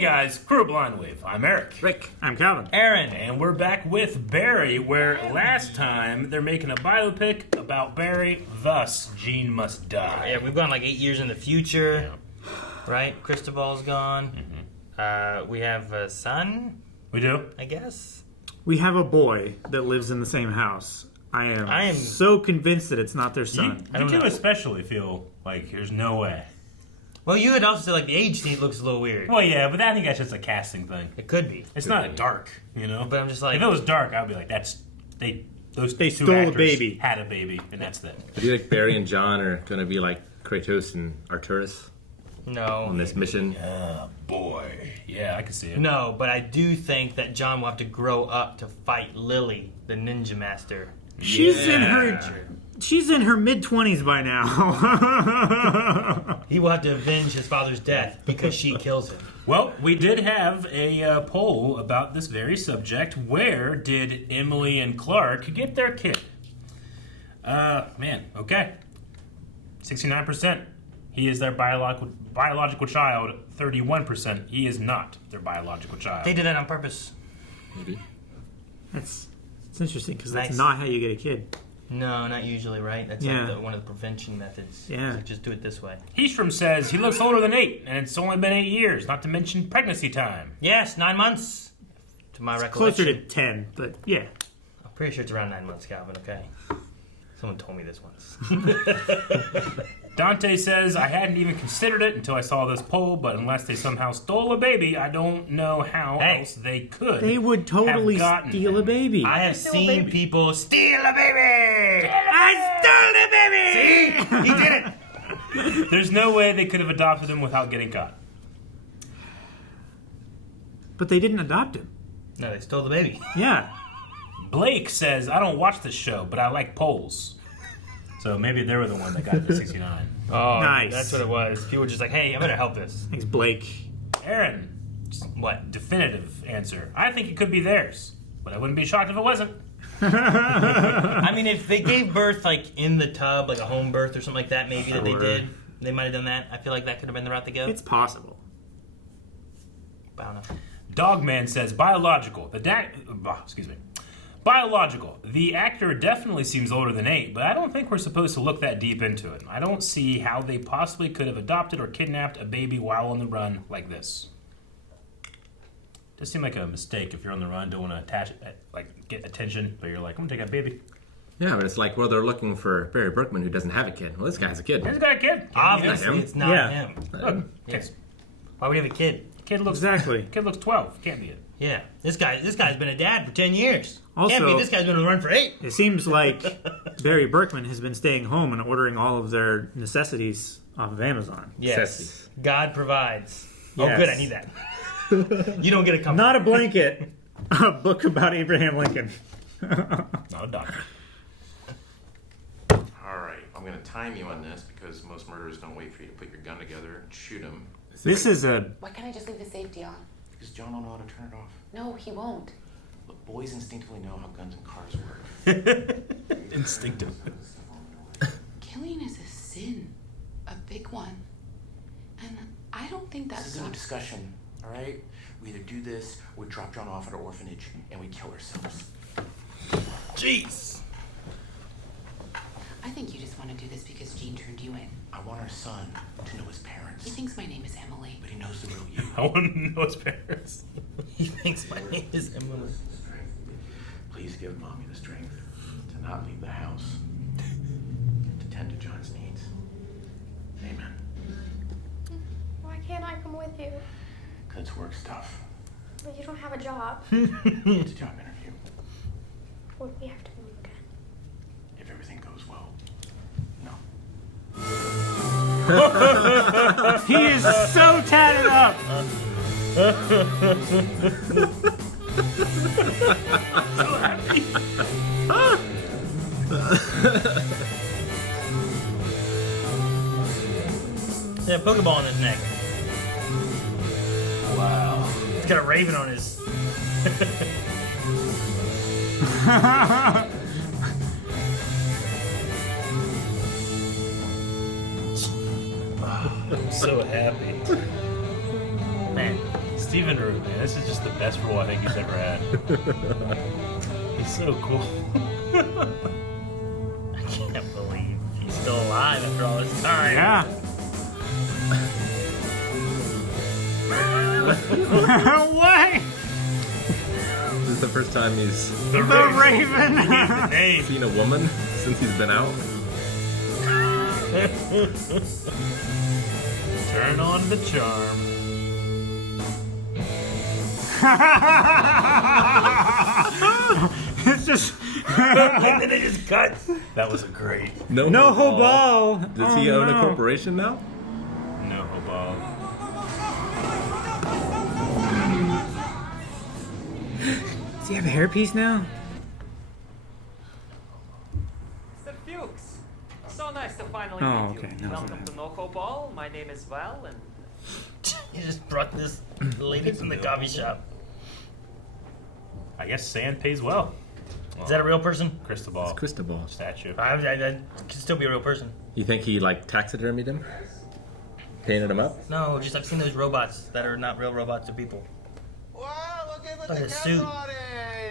guys, Crew Blind Wave. I'm Eric. Rick. I'm Calvin. Aaron. And we're back with Barry, where last time they're making a biopic about Barry, thus Gene must die. Yeah, we've gone like 8 years in the future, right? Cristobal's gone. We have a son, We do? I guess. We have a boy that lives in the same house. I am so convinced that it's not their son. You do especially feel like there's no way. Well, you had also said like the age scene looks a little weird. Well, yeah, but I think that's just a casting thing. It could be. It's not dark, you know? But I'm just like... If it was dark, I'd be like, they two stole a actors baby. had a baby, and that's it. Do you think Barry and John are going to be like Kratos and Arturus No. on this mission? Boy. Yeah, I can see it. No, but I do think that John will have to grow up to fight Lily, the ninja master. She's in her mid-20s by now. He will have to avenge his father's death because she kills him. Well, we did have a poll about this very subject. Where did Emily and Clark get their kid? Okay. 69%. He is their biological child. 31%. He is not their biological child. They did that on purpose. Maybe. It's interesting because that's Nice. not how you get a kid. No, not usually, right? That's Yeah. like one of the prevention methods. Yeah. Like, just do it this way. Heastrom says he looks older than 8, and it's only been 8 years, not to mention pregnancy time. Yes, 9 months. To my recollection. Closer to 10, but yeah. I'm pretty sure it's around 9 months, Calvin, okay? Someone told me this once. Dante says, I hadn't even considered it until I saw this poll, but unless they somehow stole a baby, I don't know how else they could. They would totally have gotten steal a him. baby. I have seen people steal a baby! I stole a baby! See? He did it! There's no way they could have adopted him without getting caught. But they didn't adopt him. No, they stole the baby. Yeah. Blake says, I don't watch this show, but I like polls. So maybe they were the one that got the 69. Oh, Nice. That's what it was. People were just like, hey, I better help this. Thanks, Blake. Aaron, What? definitive answer. I think it could be theirs, but I wouldn't be shocked if it wasn't. I mean, if they gave birth, like, in the tub, like a home birth or something like that, maybe that they did. They might have done that. I feel like that could have been the route to go. It's possible. But I don't know. Dogman says, biological. Biological. The actor definitely seems older than 8, but I don't think we're supposed to look that deep into it. I don't see how they possibly could have adopted or kidnapped a baby while on the run like this. Does seem like a mistake if you're on the run, don't want to get attention, but you're like, I'm gonna take that baby. Yeah, but it's like, well, they're looking for Barry Berkman who doesn't have a kid. Well, this guy has a kid. He's got a kid. Obviously, him. it's not Yeah. him. Look, Yes. Why would he have a kid? kid looks Exactly. Kid looks 12. Can't be it. Yeah. This guy's been a dad for 10 years. Also- Can't be this guy's been on the run for 8. It seems like Barry Berkman has been staying home and ordering all of their necessities off of Amazon. Yes. Sassy. God provides. Oh, Yes. good. I need that. You don't get a comfort. Not a blanket. A book about Abraham Lincoln. Not a doctor. Alright, I'm gonna time you on this because most murderers don't wait for you to put your gun together and shoot him. This is a... Why can't I just leave the safety on? Because John don't know how to turn it off. No, he won't. Look, boys instinctively know how guns and cars work. Instinctive. Killing is a sin. A big one. And I don't think that This isn't a stops... discussion, alright? We either do this, or we drop John off at an orphanage, and we kill ourselves. Jeez. I think you just want to do this because Gene turned you in. I want our son to know his parents. He thinks my name is Emily. But he knows the real you. I want to know his parents. He thinks my name is Emily. Please give Mommy the strength to not leave the house. To tend to John's needs. Amen. Why can't I come with you? Because work's tough. But you don't have a job. It's a job interview. Would we have to move again? If everything goes well. No. He is so tatted up. Yeah, Pokeball in his neck. Wow. He's got a raven on his. I'm so happy. Man, Stephen Root, man, this is just the best role I think he's ever had. He's so cool. I can't believe he's still alive after all this time. Yeah. What? This is the first time he's The Raven. The name. seen a woman since he's been out. Turn on the charm. It's just And then it just cuts. That was great. NoHo ball. Does Oh, he own a no. corporation now? No ball. Does he have a hairpiece now? Mr. Fuchs, so nice to finally Oh, meet you. okay. No, Welcome it's to NoHo Ball. My name is Val, and He just brought this lady from the coffee shop. I guess sand pays well. Is that a real person? Cristobal Cristobal. statue. I could still be a real person. You think he like taxidermied him? Painted him up? No, just I've seen those robots that are not real robots, they're people. Wow, look at Like the a suit.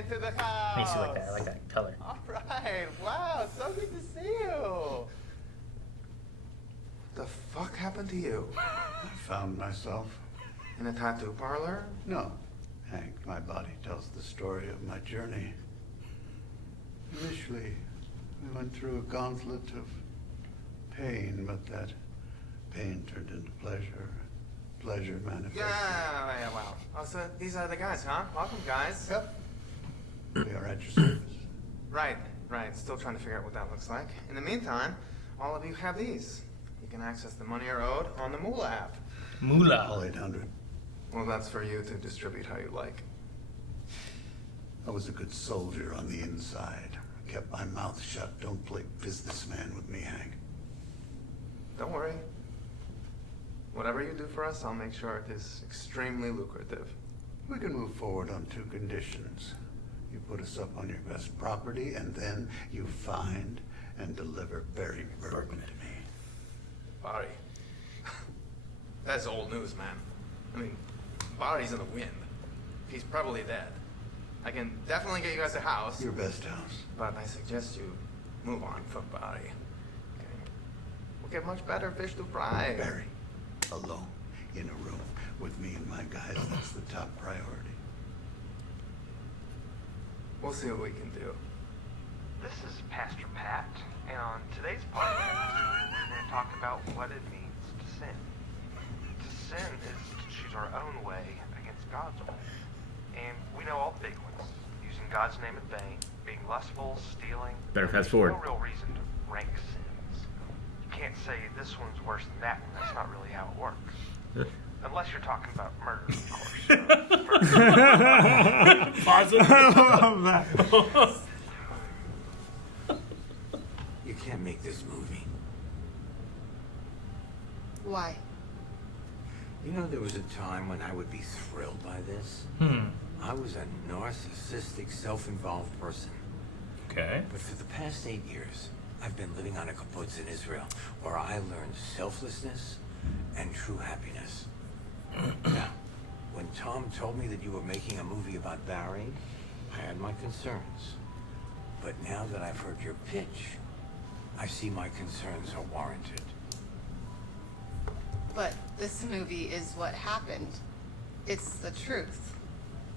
to the house. Makes you like that. I like that color. All right. Wow, so good to see you. The fuck happened to you? I found myself. In a tattoo parlor? No, Hank, my body tells the story of my journey. Initially, we went through a gauntlet of pain, but that pain turned into pleasure. Pleasure manifested. Yeah, wow. Oh, so these are the guys, huh? Welcome, guys. Yep. We are at your service. Right. Still trying to figure out what that looks like. In the meantime, all of you have these. You can access the money you're owed on the Moolah app. All Moolah. 800. Well, that's for you to distribute how you like. I was a good soldier on the inside. Kept my mouth shut. Don't play businessman with me, Hank. Don't worry. Whatever you do for us, I'll make sure it is extremely lucrative. We can move forward on two conditions. You put us up on your best property, and then you find and deliver Barry Bergman to me. Barry. That's old news, man. I mean, Barry's in the wind. He's probably dead. I can definitely get you guys a house, Your best house. but I suggest you move on from Barry. Okay? We'll get much better fish to fry. Barry, alone, in a room with me and my guys, that's the top priority. We'll see what we can do. This is Pastor Pat, and on today's podcast, we're going to talk about what it means to sin. To sin is to choose our own way against God's way. And we know all the big ones. Using God's name in vain, being lustful, stealing. Better fast There's forward. no real reason to rank sins. You can't say this one's worse than that one. That's not really how it works. Unless you're talking about murder, of course. I love that. You can't make this movie. Why? You know, there was a time when I would be thrilled by this. I was a narcissistic, self-involved person. Okay. But for the past 8 years, I've been living on a kibbutz in Israel, where I learned selflessness and true happiness. Now, when Tom told me that you were making a movie about Barry, I had my concerns. But now that I've heard your pitch, I see my concerns are warranted. But this movie is what happened. It's the truth.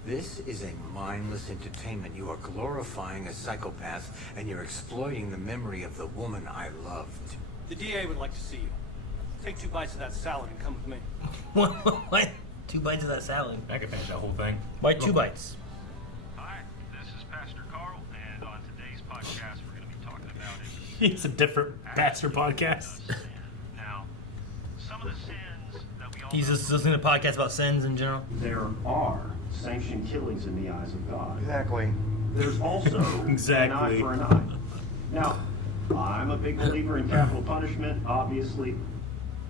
This is a mindless entertainment. You are glorifying a psychopath, and you're exploiting the memory of the woman I loved. the DA would like to see you. Take 2 bites of that salad and come with me. What? 2 bites of that salad. I could finish that whole thing. Why 2 bites? Hi, this is Pastor Carl, and on today's podcast, we're going to be talking about It's a different Baxter podcast. Now, some of the sins that we all He's just listening to podcasts about sins in general. There are sanctioned killings in the eyes of God. Exactly. There's also an eye for an eye. Now, I'm a big believer in capital punishment, obviously.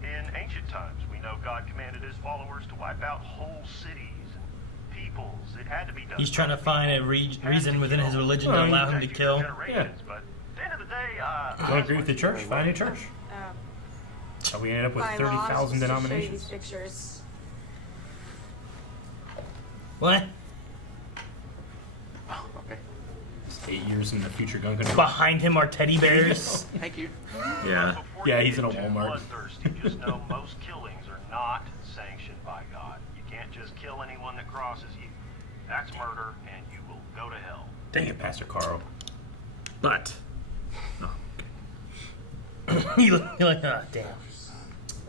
In ancient times, we know God commanded his followers to wipe out whole cities and peoples. It had to be done. He's trying to find a reason within his religion to allow him to kill. Yeah. But at the end of the day, Don't agree with the church? Find a church. So we ended up with 30,000 denominations. Pictures. What? Oh, okay. 8 years in the future gun control. Behind him are teddy bears. Thank you. Yeah. Yeah, he's in a Walmart. Bloodthirsty, just know most killings are not sanctioned by God. You can't just kill anyone that crosses you. That's murder, and you will go to hell. Dang it, Pastor Carl. But You're like, oh, damn.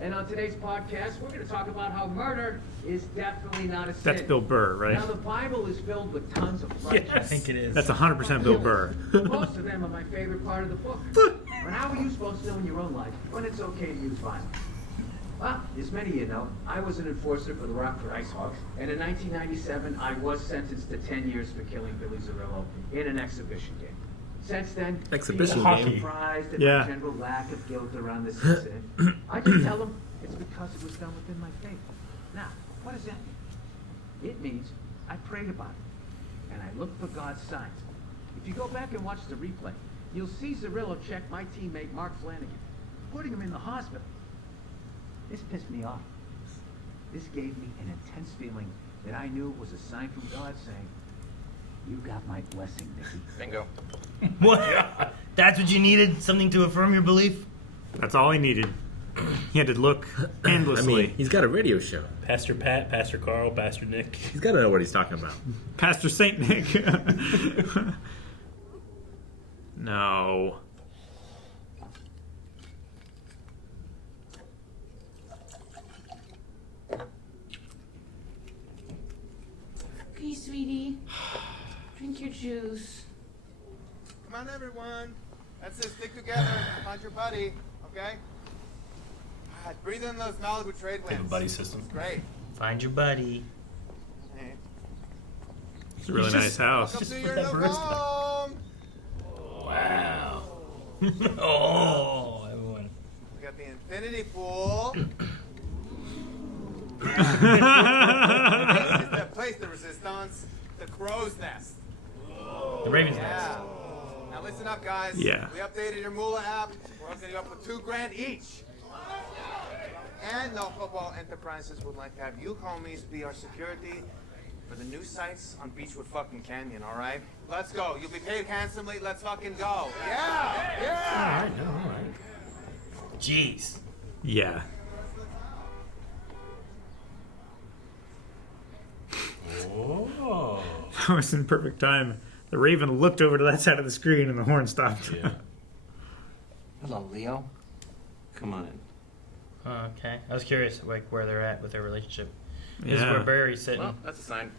And on today's podcast, we're going to talk about how murder is definitely not a sin. that's Bill Burr, right? Now, the Bible is filled with tons of righteous. I think it is. That's 100% Bill Burr. Most of them are my favorite part of the book. But how are you supposed to know in your own life when it's okay to use violence? Well, as many of you know, I was an enforcer for the Rockford Ice Hogs, and in 1997, I was sentenced to 10 years for killing Billy Zerillo in an exhibition game. Since then, Exhibition people are game? surprised at Yeah. my general lack of guilt around this incident. I just tell them it's because it was done within my faith. Now, what does that mean? It means I prayed about it, and I looked for God's signs. If you go back and watch the replay, you'll see Zerillo check my teammate Mark Flanagan, putting him in the hospital. This pissed me off. This gave me an intense feeling that I knew was a sign from God saying, "You got my blessing, Nicky." Bingo. What? That's what you needed? Something to affirm your belief? That's all he needed. He had to look I endlessly. mean, he's got a radio show. Pastor Pat, Pastor Carl, Pastor Nick. He's got to know what he's talking about. Pastor Saint Nick. No. Okay, sweetie. Drink your juice. Come on, everyone. That's it. Stick together. Find your buddy, okay? All right, breathe in those Malibu trade They have a winds. buddy system. Great. Find your buddy. It's a really nice house. Welcome to put your that new birds back. home. Wow. Oh, everyone. We got the infinity pool. Place the resistance. The crow's nest. The Raven's Nest. Yeah. Now listen up, guys. Yeah. We updated your Moolah app. We're hooking you up with $2,000 each. And NoHo Enterprises would like to have you homies be our security for the new sites on Beechwood fucking Canyon, all right? Let's go. You'll be paid handsomely. Let's fucking go. Yeah! Yeah! All right. Jeez. Yeah. Oh. That was in perfect time. The Raven looked over to that side of the screen and the horn stopped. Yeah. Hello, Leo. Come on in. Oh, okay. I was curious, like, where they're at with their relationship. This is Yeah. where Barry's sitting. Well, that's a sign.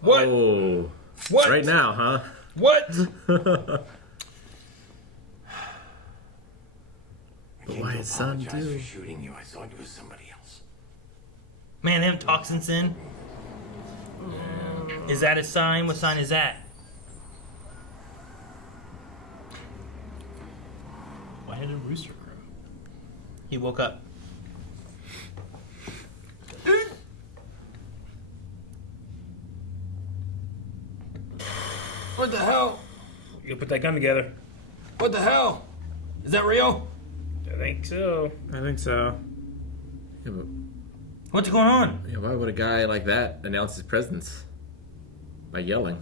What? Oh. What? Right now, huh? What? I came why to his son, apologize too? for shooting you. I thought it was somebody else. Man, they haven't talked since then. Is that a sign? What sign is that? Why did a rooster crow? He woke up. What the hell? You gotta put that gun together. What the hell? Is that real? I think so. I think so. Yeah, but, What's going on? yeah, why would a guy like that announce his presence? By yelling.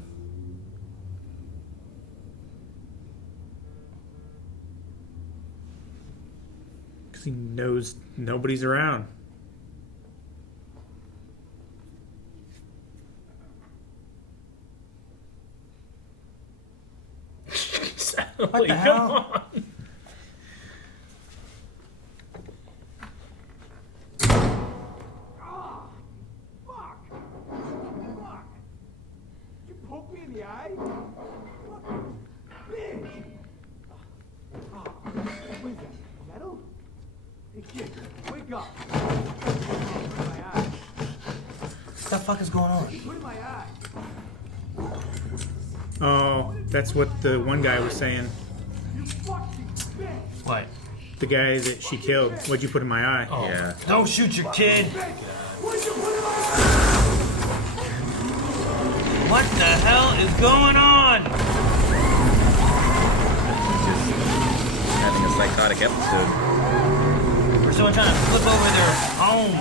Because he knows nobody's around. What the hell? You poke me in the eye? Bitch! Oh, what is that? Metal? Hey kid, wake up! Put in my eye. What the fuck is going on? Put in my eye. Oh, that's what the one guy was saying. You fucking bitch! What? The guy that she killed. What'd you put in my eye? Oh. Yeah. Don't shoot your kid. What'd you put in my eye? What the hell is going on? Having a psychotic episode. Or someone trying to flip over their home.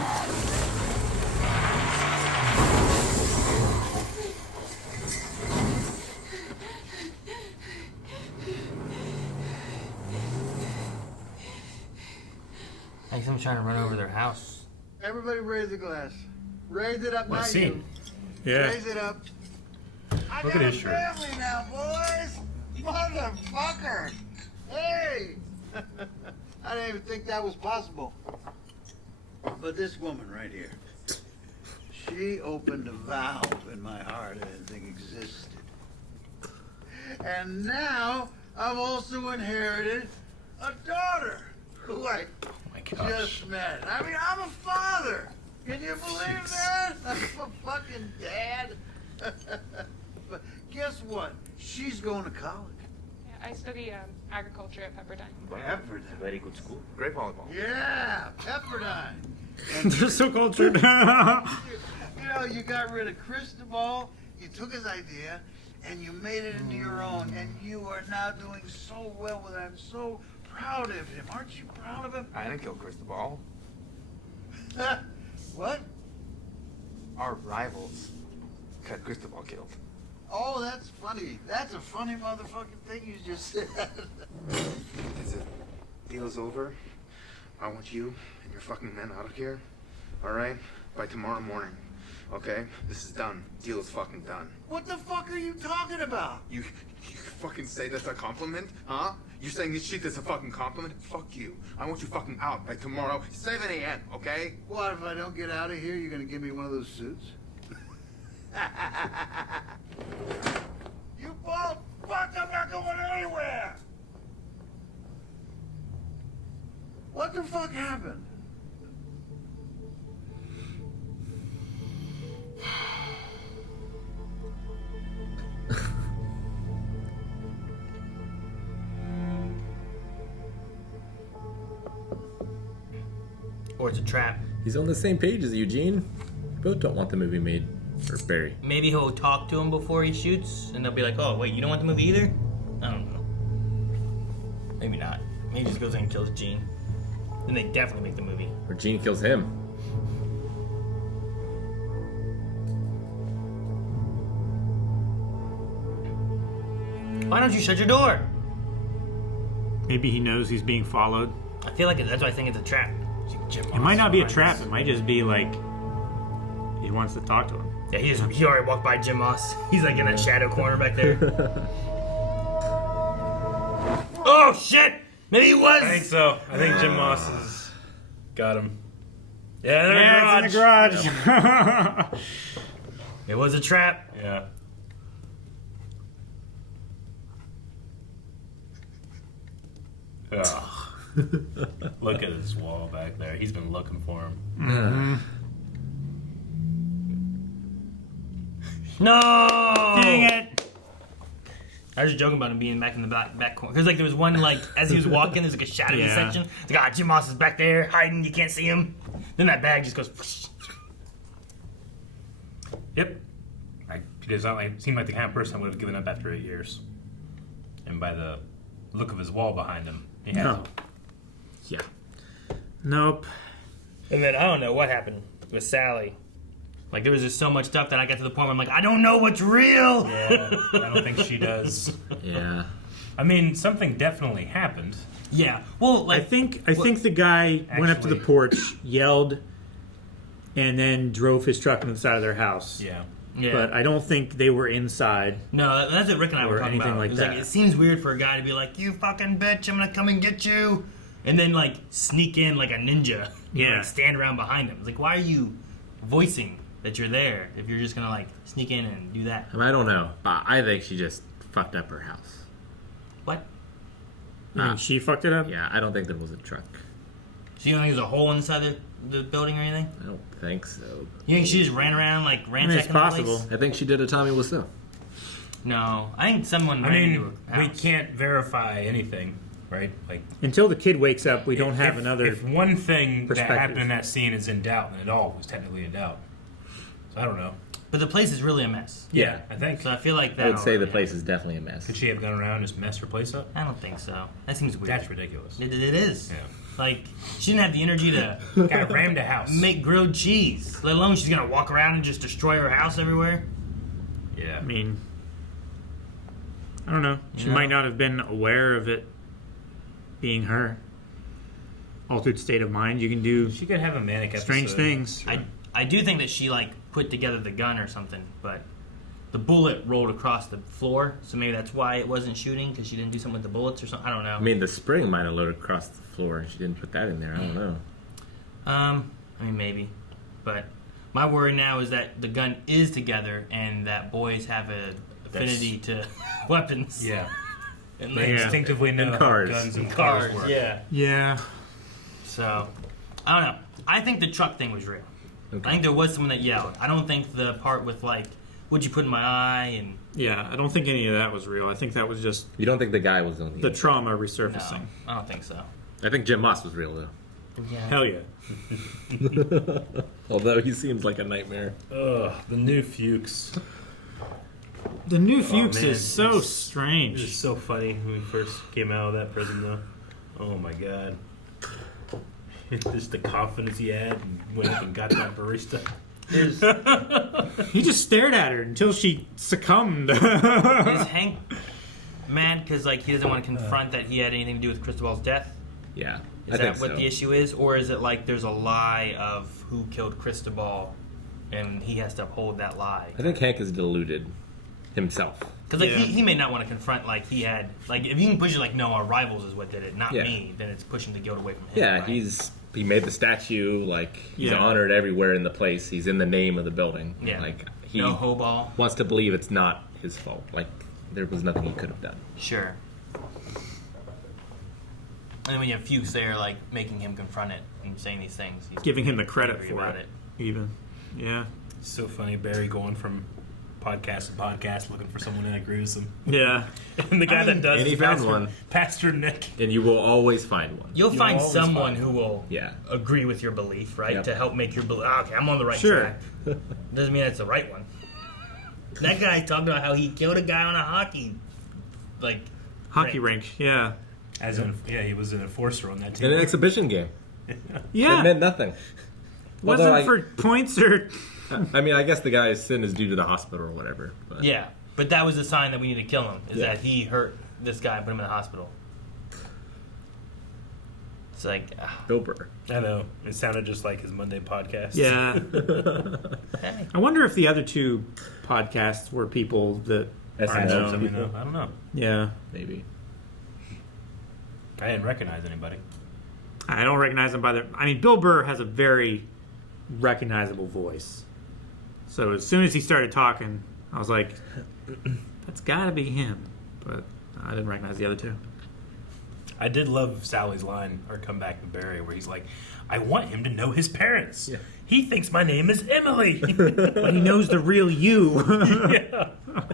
trying to run over their house. Everybody raise a glass. Raise it up, What a not scene. you. Yeah. Raise it up. I Look got at a his shirt. family now, boys. Motherfucker. Hey. I didn't even think that was possible. But this woman right here, she opened a valve in my heart I didn't think existed. And now I've also inherited a daughter who I just met. I mean, I'm a father. Can you believe that? I'm a fucking dad. But guess what? She's going to college. Yeah, I study agriculture at Pepperdine. Pepperdine. Very good school. Great volleyball. Yeah, Pepperdine. They're so cultured. You know, you got rid of Cristobal, you took his idea, and you made it into your own, and you are now doing so well with it. I'm so proud of him. Aren't you proud of him? I didn't kill Cristobal. What? Our rivals got Cristobal killed. Oh, that's funny. That's a funny motherfucking thing you just said. Is it deal's over? I want you and your fucking men out of here. Alright? By tomorrow morning. Okay? This is done. Deal is fucking done. What the fuck are you talking about? You fucking say that's a compliment? Huh? You saying this shit is a fucking compliment? Fuck you. I want you fucking out by tomorrow, 7 a.m., okay? What, if I don't get out of here, you're gonna give me one of those suits? You bald fuck, I'm not going anywhere! What the fuck happened? Or it's a trap. He's on the same page as Eugene. Both don't want the movie made. Or Barry. Maybe he'll talk to him before he shoots, and they'll be like, oh, wait, you don't want the movie either? I don't know. Maybe not. Maybe he just goes in and kills Gene. Then they definitely make the movie. Or Gene kills him. Why don't you shut your door? Maybe he knows he's being followed. I feel like that's why I think it's a trap. It might not be a trap. It might just be like he wants to talk to him. Yeah, he already walked by Jim Moss. He's like in that shadow corner back there. Oh shit! Maybe he was. I think so. I think Jim Moss has got him. Yeah, they're Yeah, in it's the in garage. the garage. It was a trap. Yeah. Ugh. Look at his wall back there. He's been looking for him. Mm-hmm. No! Dang it! I was just joking about him being back in the back corner. Because like there was one like as he was walking, there's like a shadowy Yeah. section. It's like, Jim Moss is back there hiding. You can't see him. Then that bag just goes. Whoosh. Yep. He does not seem like the kind of person that would have given up after 8 years. And by the look of his wall behind him, he has No. Yeah. Nope. And then I don't know what happened with Sally. Like there was just so much stuff that I got to the point where I'm like, I don't know what's real. Yeah, I don't think she does. Yeah. I mean, something definitely happened. Yeah. Well, like I think the guy went up to the porch, yelled, and then drove his truck into the side of their house. Yeah. Yeah. But I don't think they were inside. No, that's what Rick and I were Or talking anything about. like it was that. like it seems weird for a guy to be like, "You fucking bitch, I'm gonna come and get you," and then like sneak in like a ninja. Yeah. Like, stand around behind him. It's like, why are you voicing that you're there if you're just gonna like sneak in and do that? I don't know. I think she just fucked up her house. What? You mean she fucked it up? Yeah, I don't think there was a truck. So you don't think there's a hole inside the building or anything? I don't think so. You think she just ran around like ransacking it's possible. the place? I think she did a Tommy Wiseau. No, I think someone I ran mean, into her we house. can't verify anything, right? Like Until the kid wakes up, we don't have another. If one thing that perspective. happened in that scene is in doubt, then it all was technically in doubt. So I don't know. But the place is really a mess. Yeah, I think. So I feel like that. I would say the place is definitely a mess. Could she have gone around and just messed her place up? I don't think so. That seems weird. That's ridiculous. It is. Yeah. Like, she didn't have the energy to Kind of rammed a house. make grilled cheese, let alone she's gonna walk around and just destroy her house everywhere. Yeah. I mean, I don't know. She Yeah. might not have been aware of it being her. altered state of mind, you can do She could have a manic strange episode. things. I do think that she like put together the gun or something, but the bullet rolled across the floor, so maybe that's why it wasn't shooting, because she didn't do something with the bullets or something. I don't know. I mean, the spring might have loaded across the floor and she didn't put that in there. I don't know. I mean, maybe. But my worry now is that the gun is together and that boys have a affinity to weapons. Yeah. And They instinctively know how guns and cars work. Yeah. Yeah. So, I don't know. I think the truck thing was real. Okay. I think there was someone that yelled. I don't think the part with, like, what'd you put in my eye? And Yeah, I don't think any of that was real. I think that was just You don't think the guy was on the trauma resurfacing. No, I don't think so. I think Jim Moss was real, though. Yeah. Hell yeah. Although he seems like a nightmare. Ugh, the new Fuchs. The new Fuchs man. is so It strange. was so funny when we first came out of that prison, though. Oh my god. Just the confidence he had and went up and got that barista. He just stared at her until she succumbed. Is Hank mad because, like, he doesn't want to confront that he had anything to do with Cristobal's death? Yeah. Is that what the issue is? Or is it like there's a lie of who killed Cristobal and he has to uphold that lie? I think Hank is deluded himself. Because, like, he may not want to confront, like, he had... Like, if you can push it like, no, our rivals is what did it, not Yeah. me, then it's pushing the guilt away from him. Yeah, right? he made the statue, like, he's Yeah. honored everywhere in the place. He's in the name of the building. Yeah. Like, he NoHo ball. wants to believe it's not his fault. Like, there was nothing he could have done. Sure. And then when you have Fuchs there, like, making him confront it and saying these things. He's Giving him the credit angry for about it. Even. Yeah. So funny, Barry going from podcast to podcast looking for someone that agrees with him. Yeah. And the guy that does And he is found Pastor, one. Pastor Nick. And you will always find one. You'll find always someone find who will agree with your belief, right? Yep. To help make your belief. Okay, I'm on the right Sure. track. Doesn't mean it's the right one. That guy talked about how he killed a guy on a hockey rink. Yeah. As in, he was an enforcer on that team. In an exhibition game. Yeah. It meant nothing. Wasn't Although for points or... I mean, I guess the guy's sin is due to the hospital or whatever. But. Yeah, but that was the sign that we need to kill him. Is Yeah. that he hurt this guy, put him in the hospital. It's like Bill Burr. I know. It sounded just like his Monday podcast. Yeah. I wonder if the other two podcasts were people that SNL aren't people. known. I don't know. Yeah. Maybe. I didn't recognize anybody. I don't recognize them by their... I mean, Bill Burr has a very recognizable voice. So as soon as he started talking, I was like, that's got to be him. But I didn't recognize the other two. I did love Sally's line, or comeback to Barry, where he's like, I want him to know his parents. Yeah. He thinks my name is Emily. But he knows the real you. Yeah.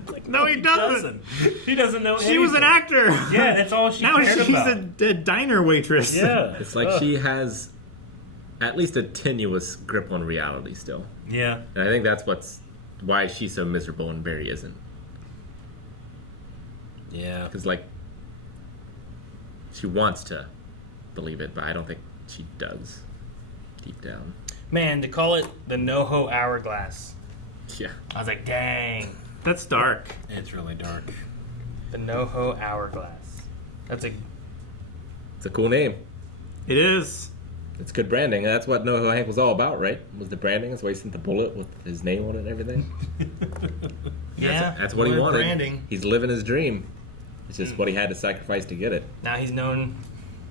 Like, no, he doesn't. He doesn't know She was an actor. Yeah, that's all she now cared she's about. a diner waitress. Yeah. It's like she has at least a tenuous grip on reality still. Yeah. And I think that's why she's so miserable and Barry isn't. Yeah. Because, like, she wants to believe it, but I don't think she does deep down. Man, to call it the NoHo Hourglass. Yeah. I was like, dang. That's dark. It's really dark. The NoHo Hourglass. It's a cool name. It is. It's good branding. That's what NoHo Hank was all about, right? Was the branding. That's why he sent the bullet with his name on it and everything. Yeah. That's what he more wanted. branding. He's living his dream. It's just what he had to sacrifice to get it. Now he's known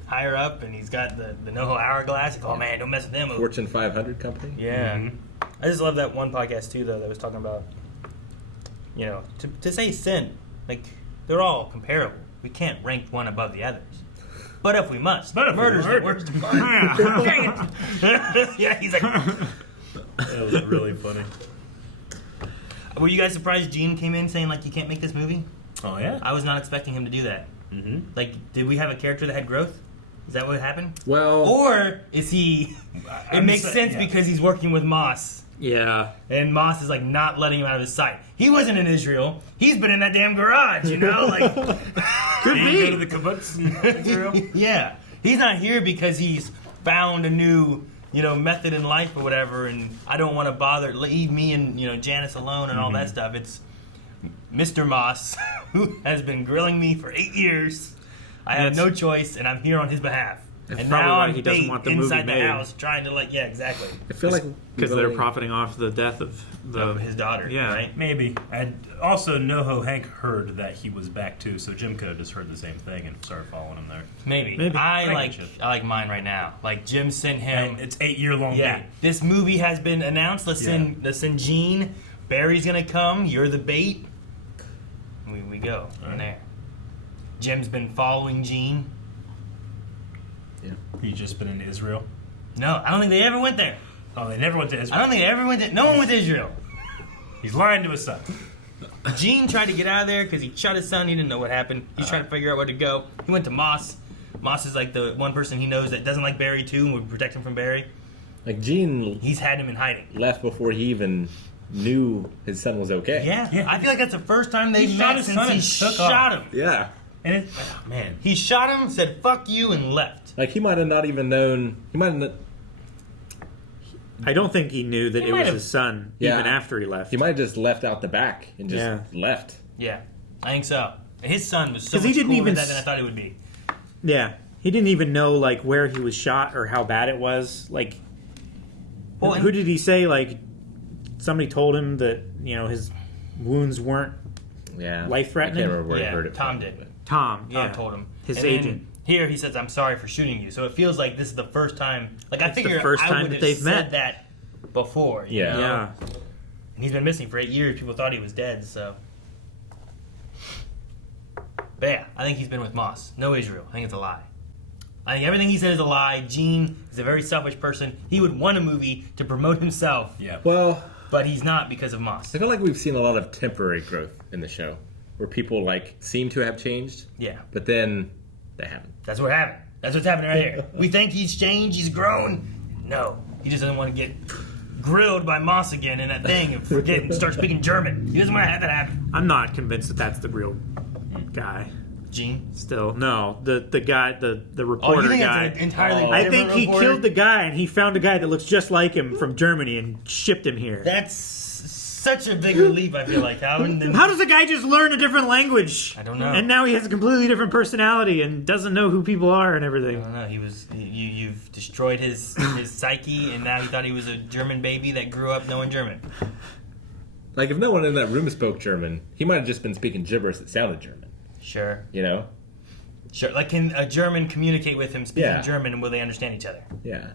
higher up, and he's got the NoHo Hourglass. Like, oh man, don't mess with him. Fortune 500 company. Yeah. Mm-hmm. I just love that one podcast too, though, that was talking about, you know, to say sin, like, they're all comparable. We can't rank one above the others. But if we must, murder's the worst of mine. Dang it. Yeah, he's like. That was really funny. Were you guys surprised Gene came in saying, like, you can't make this movie? Oh, yeah? I was not expecting him to do that. Mm-hmm. Like, did we have a character that had growth? Is that what happened? Well... Or is he... It makes sense because he's working with Moss. Yeah. And Moss is, like, not letting him out of his sight. He wasn't in Israel. He's been in that damn garage, you know? Like, could be. Go to the kibbutz in Israel? Yeah. He's not here because he's found a new, you know, method in life or whatever, and I don't want to leave me and, you know, Janice alone and all that stuff. It's Mr. Moss, who has been grilling me for 8 years. I have no choice, and I'm here on his behalf. That's And probably now why I'm he doesn't bait want the movie inside the made. house trying to like, yeah, exactly. I feel like Because they're profiting off the death of his daughter, Yeah. right? Maybe. And also, NoHo Hank heard that he was back too, so Jim could have just heard the same thing and started following him there. Maybe. I like mine right now. Like Jim sent him. It's 8-year-long. Yeah. bait. This movie has been announced. Let's send Gene. Barry's gonna come. You're the bait. We go from there. Jim's been following Gene. Yeah. He's just been in Israel. No, I don't think they ever went there. Oh, they never went to Israel. I don't think they ever went there. No one went to Israel. He's lying to his son. Gene tried to get out of there because he shot his son. He didn't know what happened. He's trying to figure out where to go. He went to Moss. Moss is like the one person he knows that doesn't like Barry too and would protect him from Barry. Like Gene, he's had him in hiding. Left before he even knew his son was okay. Yeah. I feel like that's the first time they He shot met his since son he and took shot off. him. Yeah. And it, man, he shot him, said "fuck you," and left. Like he might have not even known. He might have. I don't think he knew that He it might was have- his son even after he left. He might have just left out the back and just left. Yeah, I think so. His son was so 'Cause much he didn't cooler even than I thought he would be. Yeah, he didn't even know like where he was shot or how bad it was. Like, Well, who did he say? Like, somebody told him that his wounds weren't life threatening. I can't remember where Yeah, he heard it Tom from, did. but- Tom told him. his And then agent. Here he says, "I'm sorry for shooting you." So it feels like this is the first time. Like I It's the figure first I time would that have they've said met. that before. you Yeah. know? Yeah. And he's been missing for 8 years. People thought he was dead. So. But yeah, I think he's been with Moss. No Israel. I think it's a lie. I think everything he said is a lie. Gene is a very selfish person. He would want a movie to promote himself. Yeah. Well, but he's not because of Moss. I feel like we've seen a lot of temporary growth in the show, where people like seem to have changed. Yeah. But then they haven't. That's what happened. That's what's happening right here. We think he's changed, he's grown. No. He just doesn't want to get grilled by Moss again in that thing and forget and start speaking German. He doesn't want to have that happen. I'm not convinced that that's the real guy. Gene? Still, no. The guy, the reporter you think guy. it's an entirely I think different he reporter? killed the guy and he found a guy that looks just like him from Germany and shipped him here. That's such a big relief, I feel like. How does a guy just learn a different language? I don't know. And now he has a completely different personality and doesn't know who people are and everything. I don't know. You've destroyed his psyche, and now he thought he was a German baby that grew up knowing German. Like if no one in that room spoke German, he might have just been speaking gibberish that sounded German. Sure. You know? Sure. Like, can a German communicate with him speaking Yeah. German, and will they understand each other? Yeah.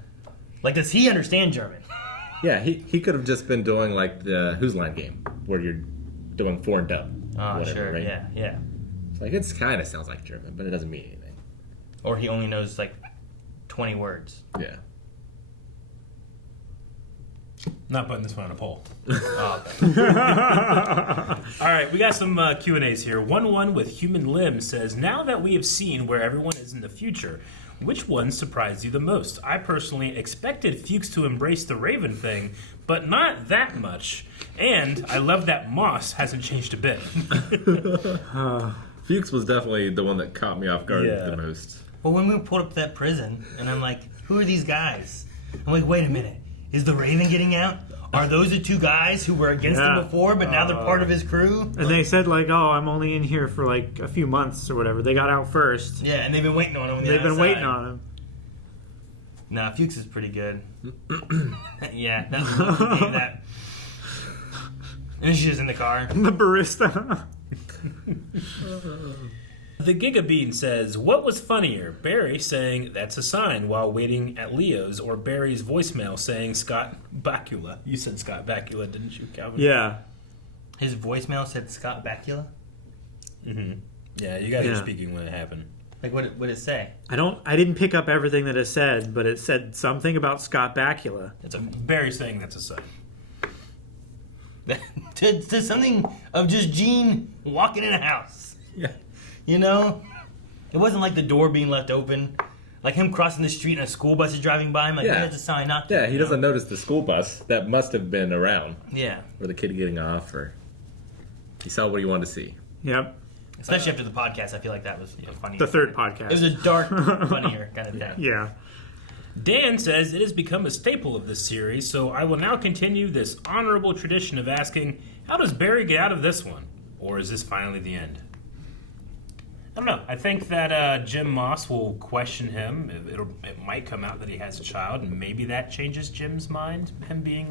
Like, does he understand German? Yeah, he could have just been doing like the Who's Line game, where you're doing foreign dub. Oh, whatever, sure. right? Yeah. It's like it's kind of sounds like German, but it doesn't mean anything. Or he only knows, like, 20 words. Yeah. Not putting this one on a poll. Oh, okay. All right, we got some Q&As here. One with Human Limb says, now that we have seen where everyone is in the future, which one surprised you the most? I personally expected Fuchs to embrace the Raven thing, but not that much. And I love that Moss hasn't changed a bit. Fuchs was definitely the one that caught me off guard Yeah. the most. Well, when we pulled up to that prison, and I'm like, who are these guys? I'm like, wait a minute. Is the Raven getting out? Are those the two guys who were against him before, but now they're part of his crew? And they said like, "Oh, I'm only in here for like a few months or whatever." They got out first. Yeah, and they've been waiting on him. They've been waiting on him. Nah, Fuchs is pretty good. Yeah, that's what gave that. And then she's just in the car. The barista. The Gigabean says, what was funnier, Barry saying that's a sign while waiting at Leo's, or Barry's voicemail saying Scott Bakula? You said Scott Bakula, didn't you, Calvin? Yeah. His voicemail said Scott Bakula? Mm-hmm. Yeah, you guys were speaking when it happened. Like, what did it say? I didn't pick up everything that it said, but it said something about Scott Bakula. It's Barry saying that's a sign. to something of just Gene walking in a house. Yeah. You know? It wasn't like the door being left open. Like him crossing the street and a school bus is driving by. I'm like, Yeah. that's a sign not to. Yeah, he you know? doesn't notice the school bus that must have been around. Yeah. Or the kid getting off, or he saw what he wanted to see. Yep. Especially after the podcast, I feel like that was funny. The third podcast. It was a dark, funnier kind of thing. Yeah. Dan says, it has become a staple of this series, so I will now continue this honorable tradition of asking, how does Barry get out of this one? Or is this finally the end? I don't know. I think that Jim Moss will question him. It might come out that he has a child, and maybe that changes Jim's mind, him being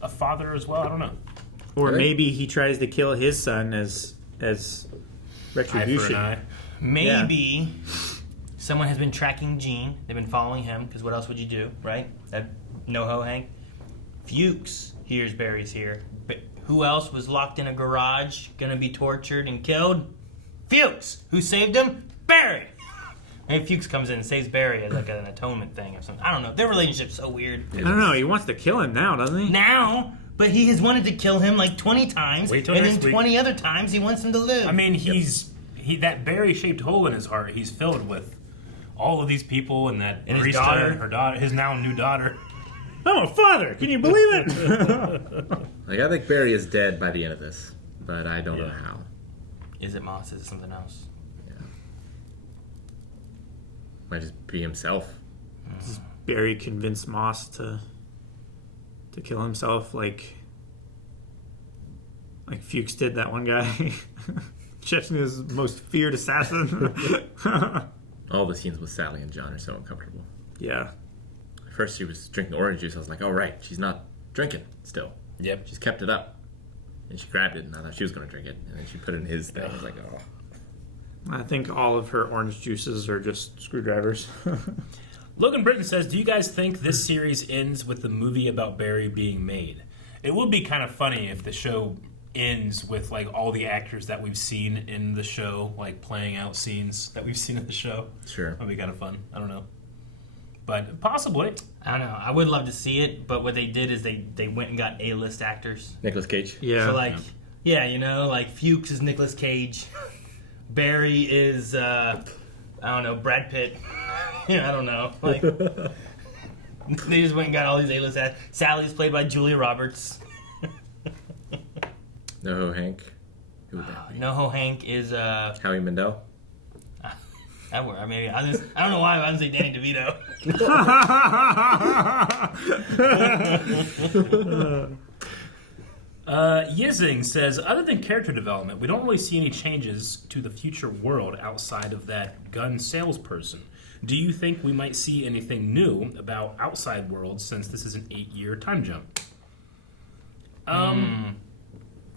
a father as well. I don't know. Or maybe he tries to kill his son as retribution. Eye for an eye. Maybe someone has been tracking Gene. They've been following him, because what else would you do, right? That NoHo Hank. Fuchs hears Barry's here. But who else was locked in a garage, gonna be tortured and killed? Fuchs! Who saved him? Barry! Maybe Fuchs comes in and saves Barry as like an atonement thing or something. I don't know. Their relationship's so weird. I don't know. He wants to kill him now, doesn't he? Now? But he has wanted to kill him like 20 times. Wait till and next then week. 20 other times he wants him to live. I mean, that berry-shaped hole in his heart, he's filled with all of these people and that And his priesthood, daughter. her daughter, his now new daughter. I'm a father. Can you believe it? Like, I think Barry is dead by the end of this, but I don't know how. Is it Moss? Is it something else? Might just be himself. Does Barry convince Moss to kill himself like Fuchs did that one guy? Chechnya's most feared assassin. All the scenes with Sally and John are so uncomfortable. Yeah. At first she was drinking orange juice. I was like, oh, right, she's not drinking still. Yep. She's kept it up. And she grabbed it, and I thought she was going to drink it. And then she put it in his thing. I was like, oh. I think all of her orange juices are just screwdrivers. Logan Britton says, do you guys think this series ends with the movie about Barry being made? It would be kind of funny if the show ends with like all the actors that we've seen in the show, like playing out scenes that we've seen in the show. Sure. That'd be kind of fun. I don't know. But possibly. I don't know. I would love to see it, but what they did is they went and got A-list actors. Nicolas Cage? Yeah. So like, you know, like Fuchs is Nicolas Cage. Barry is, I don't know, Brad Pitt. I don't know. Like, they just went and got all these A-list actors. Sally's played by Julia Roberts. NoHo Hank. Who would that be? NoHo Hank is, Howie Mandel? I don't know why I didn't say Danny DeVito. Yizing says, other than character development, we don't really see any changes to the future world outside of that gun salesperson. Do you think we might see anything new about outside worlds since this is an 8-year time jump?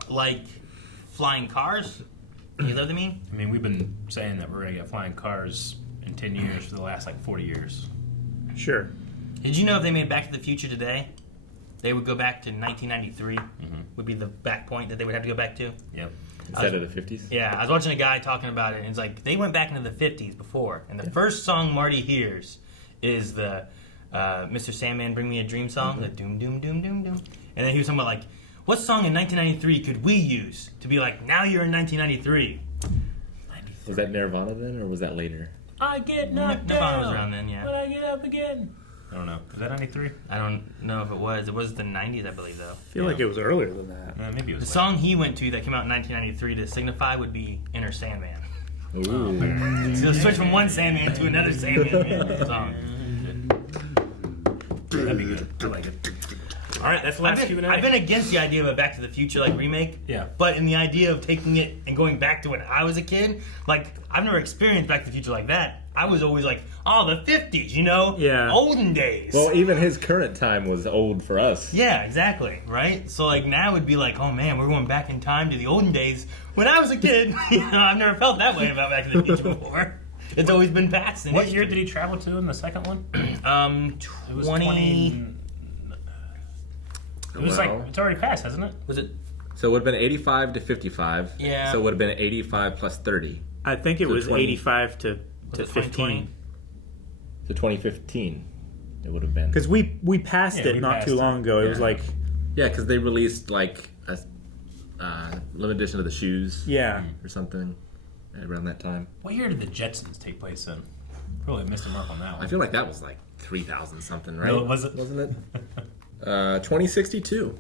Like flying cars? You know what I mean? I mean, we've been saying that we're going to get flying cars in 10 years for the last, 40 years. Sure. Did you know if they made Back to the Future today, they would go back to 1993? Would be the back point that they would have to go back to? Yep. Instead of the 50s? Yeah, I was watching a guy talking about it, and it's like, they went back into the 50s before, and the first song Marty hears is the Mr. Sandman, Bring Me a Dream song, the doom, doom, doom, doom, doom. And then he was talking about, what song in 1993 could we use to be like, now you're in 1993? Was that Nirvana then, or was that later? I get knocked Nirvana down, was around then, yeah. but I get up again. I don't know. Was that 93? I don't know if it was. It was the 90s, I believe, though. I feel like it was earlier than that. Maybe it was The song he went to that came out in 1993 to signify would be Inner Sandman. Ooh. So switch from one Sandman to another Sandman song. That'd be good. I like it. All right, that's the last Q&A. I've been against the idea of a Back to the Future remake. Yeah. But in the idea of taking it and going back to when I was a kid, I've never experienced Back to the Future like that. I was always like, oh, the 50s, Yeah. olden days. Well, even his current time was old for us. Yeah, exactly, right? So now it'd be like, oh man, we're going back in time to the olden days when I was a kid. I've never felt that way about Back to the Future before. It's always been past. What year did he travel to in the second one? It was 20. It was it's already passed, hasn't it? Was it? So it would have been 85 to 55. Yeah. So it would have been 85 plus 30. I think it So was 20. 85 to 15. So 2015 it would have been. Because we passed it not too long ago. It was like... Yeah, because they released a limited edition of the shoes. Yeah. Or something around that time. What year did the Jetsons take place in? Probably missed a mark on that one. I feel like that was 3,000 something, right? No, was it? Wasn't it? 2062.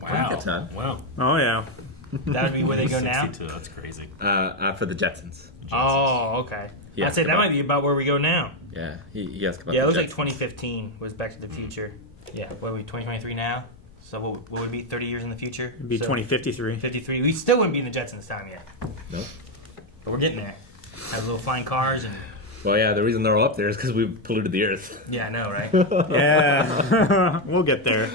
Wow. Good time. Wow. Oh, yeah. That would be where they go now? 62, that's crazy. For the Jetsons. Oh, okay. Yeah, I'd say that might be about where we go now. Yeah, he asked about Yeah, it the was Jetsons. 2015 was Back to the Future. Yeah, what are we, 2023 now? So what would it be 30 years in the future? It'd be 2053. 53. We still wouldn't be in the Jetsons time yet. No. But we're getting there. Have little flying cars and. Well, yeah, the reason they're all up there is because we polluted the earth. Yeah, I know, right? Yeah, we'll get there.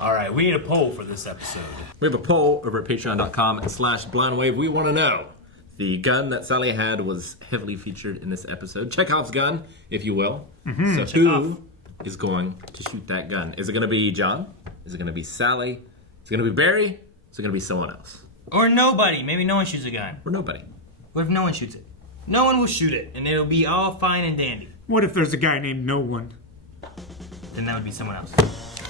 All right, we need a poll for this episode. We have a poll over at patreon.com/blindwave. We want to know. The gun that Sally had was heavily featured in this episode. Chekhov's gun, if you will. Mm-hmm. So who is going to shoot that gun? Is it going to be John? Is it going to be Sally? Is it going to be Barry? Is it going to be someone else? Or nobody. Maybe no one shoots a gun. Or nobody. What if no one shoots it? No one will shoot it, and it'll be all fine and dandy. What if there's a guy named No One? Then that would be someone else.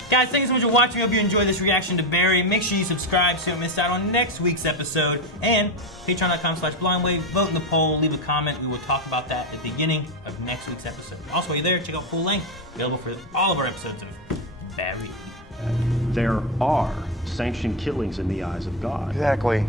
Guys, thank you so much for watching. I hope you enjoyed this reaction to Barry. Make sure you subscribe so you don't miss out on next week's episode. And patreon.com/blindwave. Vote in the poll. Leave a comment. We will talk about that at the beginning of next week's episode. Also, while you're there, check out Full Length. Available for all of our episodes of Barry. There are sanctioned killings in the eyes of God. Exactly.